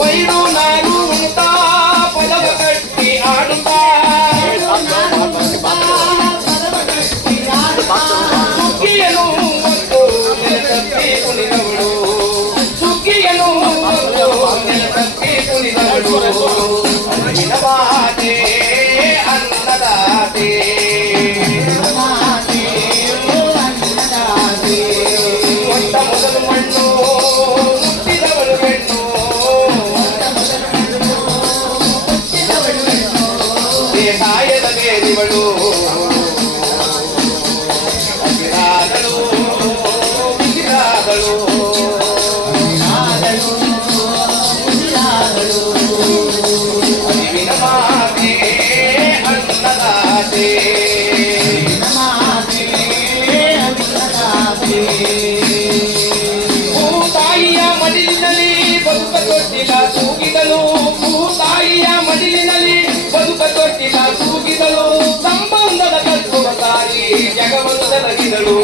wire ನಾರು ಉಂಟ ಪದವ ಕಟ್ಟಿ ಆಡುತ್ತಾ ಸುಗ್ಗಿಯನು ಮತ್ತು ನೆಲತಪ್ಪಿ ಕುಣಿದವಳು ಸುಗ್ಗಿಯನು ಮತ್ತು ನೆಲತಪ್ಪಿ ಕುಣಿದವಳು ಮಾತೆ ಅನ್ನದಾತೆ ಮೊಟ್ಟ ಮೊದಲು ಮಣ್ಣು ಮುಟ್ಟಿದವಳು ಹೆಣ್ಣು ದೇಹಾಯದ ಬೇರಿವಳು ಬಿಸಿರಾದಳು ಬಿಸಿರಾದಳು ಅರಿವಿನ ಮಾತೆ ಅನ್ನದಾತೆ ಭೂತಾಯಿಯ ಮಡಿಲಿನಲ್ಲಿ ಬದುಕ ತೊಟ್ಟಿಲ ತೂಗಿದಳು ಭೂತಾಯಿಯ ಮಡಿಲಿನಲ್ಲಿ ಬದುಕ ತೊಟ್ಟಿಲ ತೂಗಿದಳು ಸಂಬಂಧದ ಕಟ್ಟುವ ತಾಯಿ ಜಗವನ್ನು ಸಲಗಿದಳು